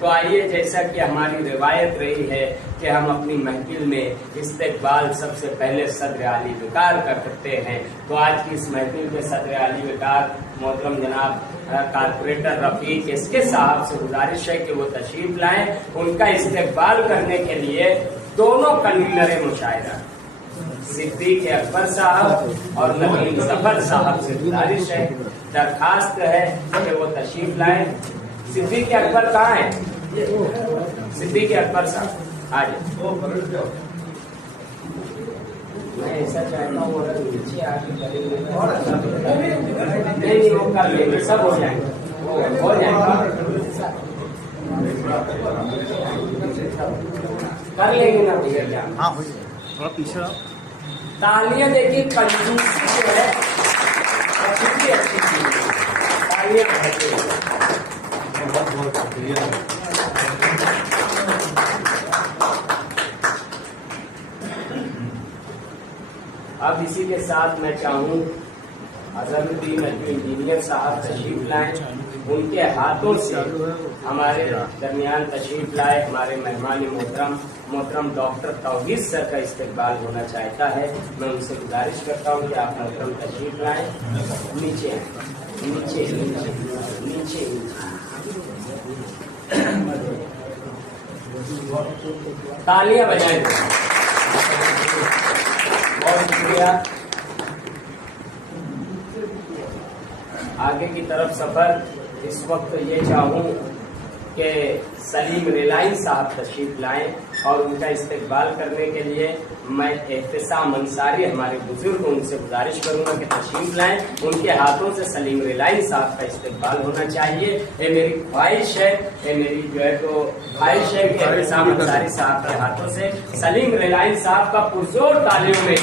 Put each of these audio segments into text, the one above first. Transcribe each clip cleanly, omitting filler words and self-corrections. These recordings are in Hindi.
तो आइए, जैसा कि हमारी रिवायत रही है कि हम अपनी महफिल में इस्तेकबाल सबसे पहले सदर आली वकार करते हैं, तो आज की इस महफिल में सदर आली वकार मोहतरम जनाब कारपोरेटर रफीक इसके साहब से गुजारिश है कि वो तशरीफ लाएं। उनका इस्तेकबाल करने के लिए दोनों कन्वीनर मुशायरा सिद्दीक अकबर साहब और नदीम जफर साहब से गुजारिश है, दरखास्त है कि वो तशरीफ लाएं। सिद्दीक अकबर कहाँ है? सिद्दीक अकबर साहब आ जाए। मैं ऐसा चाहता हूँ अगर नीचे आके करेंगे नहीं वो कर लेंगे, सब हो जाएंगे, हो जाएगा, कर लेंगे ना भैया क्या? हाँ थोड़ा पीछे तालियां देखिए, कंजूसी जो है अच्छी अच्छी चीज है, तालियां बहुत बहुत शुक्रिया। अब इसी के साथ मैं चाहूँ अजहरुद्दीन इंजीनियर साहब तशरीफ लाएं, उनके हाथों से हमारे दरमियान तशरीफ लाए हमारे मेहमान मोहतरम डॉक्टर तौहीद सर का इस्तेकबाल होना चाहता है। मैं उनसे गुजारिश करता हूं कि आप मोहतरम तशरीफ लाएं। नीचे नीचे नीचे तालियां बजाएं। बहुत शुक्रिया। आगे की तरफ सफर इस वक्त ये चाहूँ कि सलीम रिलाइन साहब तशरीफ लाएं और उनका इस्तेकबाल करने के लिए मैं एहतसाम अंसारी हमारे बुजुर्ग उनसे गुजारिश करूंगा कि तशरीफ लाएं। उनके हाथों से सलीम रिलाइन साहब का इस्तेकबाल होना चाहिए। ये मेरी ख्वाहिश है, ये मेरी जो है तो ख्वाहिश है कि एहतसाम अंसारी साहब के हाथों से सलीम रिलाइन साहब का पुरजोर तालियों में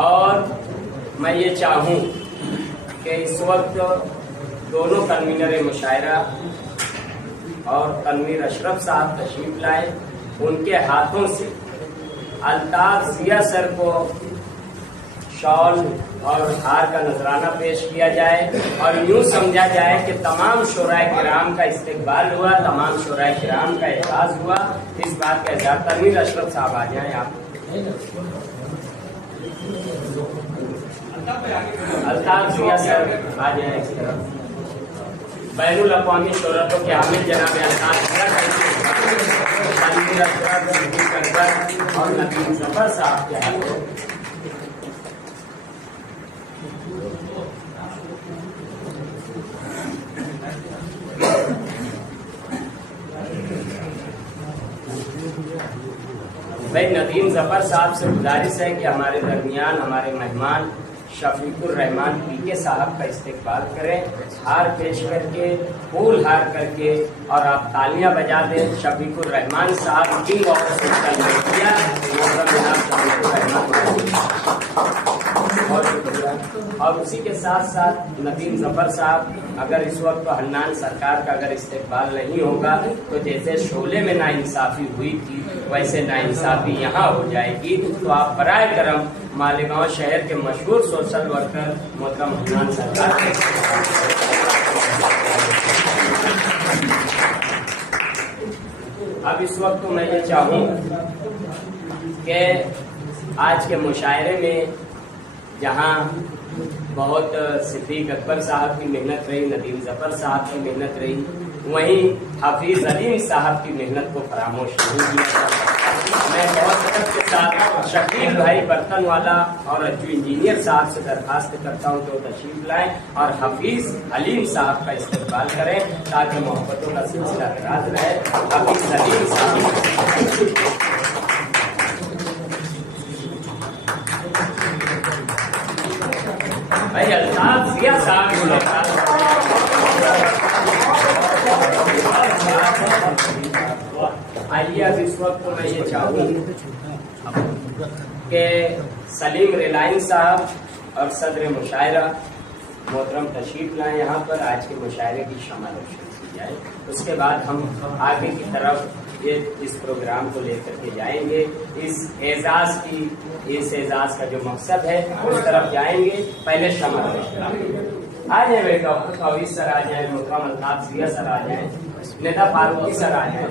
और मैं ये चाहूँ कि इस वक्त दोनों कन्वीनर मुशायरा और कन्वीनर अशरफ साहब तशरीफ लाए, उनके हाथों से अल्ताफ जिया सर को शॉल और हार का नजराना पेश किया जाए और यूं समझा जाए कि तमाम शोराए किराम का इस्तेकबाल हुआ, तमाम शोराए किराम का एहसास हुआ। इस बात का एहसास कन्वीनर अशरफ साहब आ जाए, आप अल्ताफ जिया सर आ जाए इस तरफ। बैनुल अक़वामी शोहरतों के हामिल जनाब अल्ताफ और नदीम जफर साहब के हाथों भाई नदीम जफर साहब से गुजारिश है कि हमारे दरमियान हमारे मेहमान शफीकुर रहमान पीके साहब का इस्तेकबाल करें, हार पेश करके, फूल हार करके, और आप तालियां बजा दें। शफीकुर रहमान साहब किंग ऑफ सोशल मीडिया और उसी के साथ साथ नदीम जफर साहब, अगर इस वक्त तो हन्नान सरकार का अगर इस्तेकबाल नहीं होगा तो जैसे शोले में नाइंसाफी हुई थी वैसे नाइंसाफी यहाँ हो जाएगी। तो आप बराए करम मालेगांव शहर के मशहूर सोशल वर्कर मोहतरम हन्नान सरकार अब इस वक्त तो मैं ये चाहूँ कि आज के मुशायरे में जहाँ बहुत सिद्दीक अकबर साहब की मेहनत रही, नदीम जफर साहब की मेहनत रही, वहीं हाफिज अलीम साहब की मेहनत को फरामोश नहीं किया जाता। मैं बहुत अदब के साथ शकील भाई बर्तन वाला और अज्जू इंजीनियर साहब से दरखास्त करता हूँ कि वो तशरीफ लाएं और हाफिज अलीम साहब का इस्तेकबाल करें ताकि मोहब्बतों का सिलसिला दराज रहे। हाफिज अलीम साहब भाई अल्ताफ जिया साहब आइए। अब इस वक्त मैं ये चाहूँ कि सलीम रिलाइन साहब और सदर मुशायरा मोहतरम तशरीफ लाएं यहाँ पर आज के मुशायरे की शमाल। की जाए। उसके बाद हम आगे की तरफ इस प्रोग्राम को लेकर के जाएंगे। इस एजाज का जो मकसद है उस तरफ जाएंगे। पहले समर्पण आ जाए, डॉक्टर तौहीद सर आ जाए, मोहतरम अल्ताफ जिया सर आ जाए, नेता फारूकी सर आ जाए।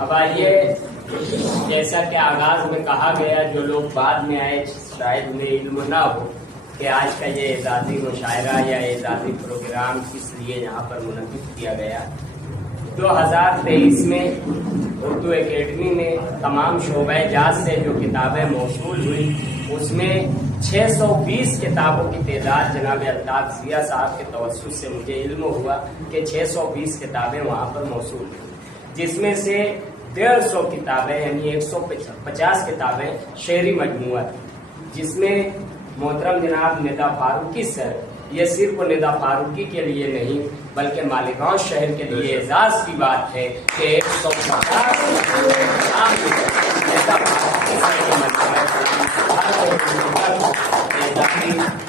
अब आइए, जैसा कि आगाज में कहा गया, जो लोग बाद में आए शायद उन्हें इल्म ना हो कि आज का ये एजाजी मुशायरा या एजाजी प्रोग्राम किस लिए यहाँ पर मुनक़िद किया गया। 2023 में उर्दू एकेडमी में तमाम शोबे-जात से जो किताबें मौसूल हुई उसमें 620 किताबों की तादाद जनाब अल्ताफ जिया साहब के तवस्सुत से मुझे इल्म हुआ कि 620 किताबें वहाँ पर मौसूल हुई, जिसमें से 150 किताबें यानी 150 किताबें शेरी मजमूआ थी, जिसमें मोहतरम जनाब निदा फारूकी सर, ये सिर्फ निदा फारूकी के लिए नहीं बल्कि मालेगांव शहर के लिए एजाज की बात है कि 150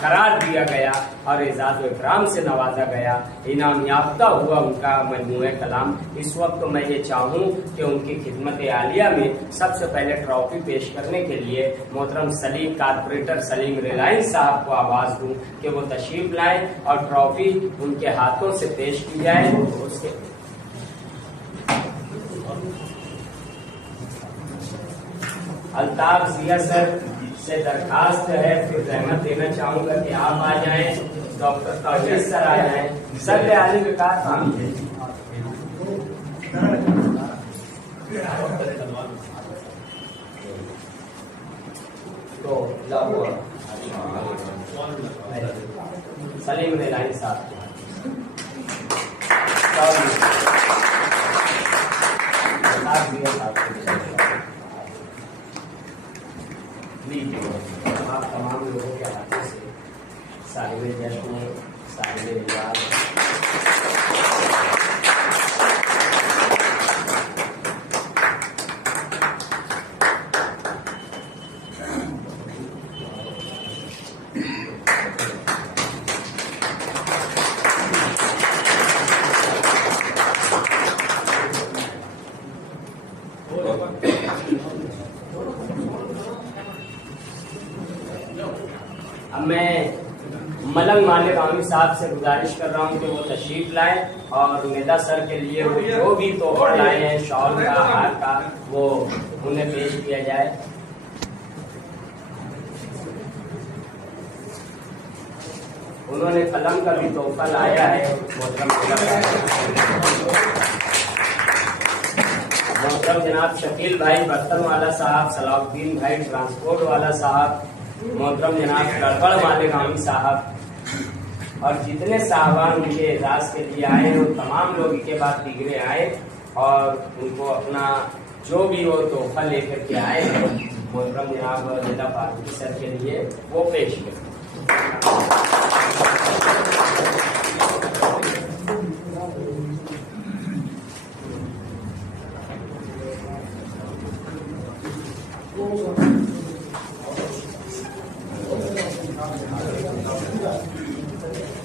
करार दिया गया और एजाज इकराम से नवाजा गया, इनाम याफ्ता हुआ उनका मजमूआ कलाम। इस वक्त मैं ये चाहूँ कि उनकी खिदमत आलिया में सबसे पहले ट्रॉफी पेश करने के लिए मोहतरम सलीम कारपोरेटर सलीम रिलायंस साहब को आवाज दूं कि वो तशरीफ लाएं और ट्रॉफी उनके हाथों से पेश की जाए। उसके अल्ताफ जिया सर से दरखास्त है, फिर रहमत देना चाहूंगा कि आप आ जाएं, डॉक्टर तौहीद सर आ जाएं, सदर आली विकास तो सलीम रिलायंस साहब आप तमाम लोगों के हाथों से साहिब जश्न, साहिब रियाज, अब मैं मलंग मालिक आमिर साहब से गुजारिश कर रहा हूँ कि वो तशरीफ लाएं और नेता सर के लिए वो जो भी तोहफा लाए हैं, शॉल का, हार का, वो उन्हें पेश किया जाए। उन्होंने कलम का भी तोहफा लाया है। मोहतरम जनाब शकील भाई बर्तन वाला साहब, सलाउद्दीन भाई ट्रांसपोर्ट वाला साहब, मोहतरम जनाब गड़बड़ वाले गामी साहब और जितने साहबान उनके एजाज के लिए आए वो तमाम लोग के बाद दिगरे आए और उनको अपना जो भी हो तोहफा लेकर के आए हैं मोहतरम जनाब निदा फारूकी सर के लिए वो पेश करें।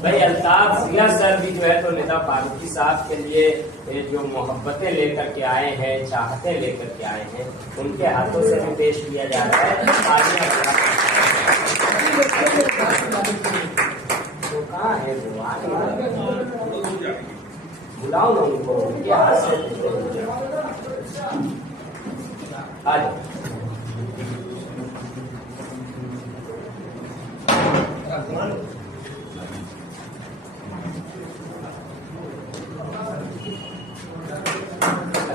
भाई अल्ताफ जिया सर भी जो है तो निदा फारूकी साहब के लिए जो मोहब्बतें लेकर के आए हैं, चाहते लेकर के आए हैं, उनके हाथों से भी पेश किया जा रहा है। तो कहाँ है वो, बुलाओ ना उनको, उनके हाथ से आ जाओ।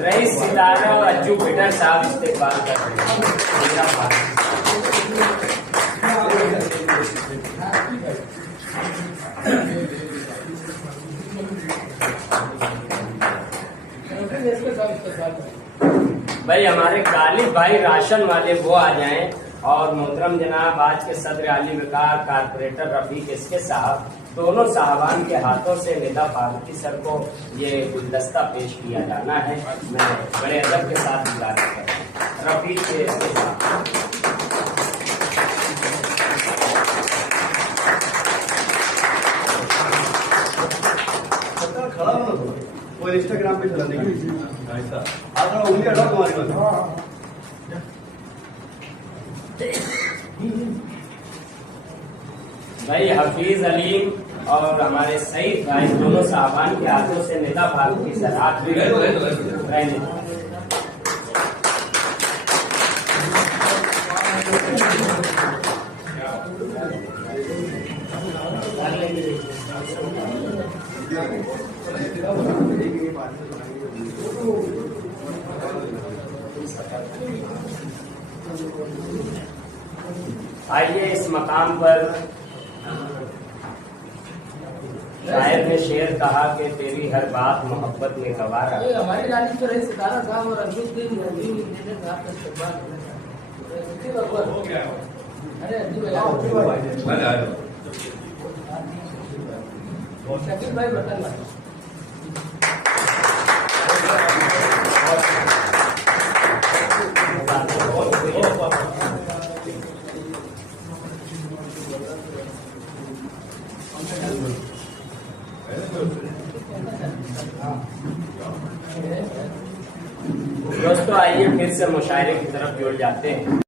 रईस सितारा और अज्जू पीटर साहब इस्तेकबाल कर रहे हैं। भाई हमारे गालिब भाई राशन वाले वो आ जाएं और मोहतरम जनाब आज के सदर आली वकार कारपोरेटर रफीक इसके साहब दोनों साहबान के हाथों से निदा फारूकी सर को ये गुलदस्ता पेश किया जाना है। मैं बड़े अदब के साथ गुजारिश करता हूँ रफीक के इसके साथ। खड़ा हो ना वो इंस्टाग्राम पे चलाने के लिए आप उंगली हटाओ तुम्हारी बात। भाई हफीज अलीम और हमारे सईद भाई दोनों साहबान के हाथों से निदा फारूकी सर हाथ आइए इस मकाम पर शायर ने शेर कहा कि तेरी हर बात मोहब्बत में गवारा। हमारी गाड़ी तो रही सितारा साहब और अजीब शकील भाई बटन दोस्तों आइए फिर से मुशायरे की तरफ जुड़ जाते हैं।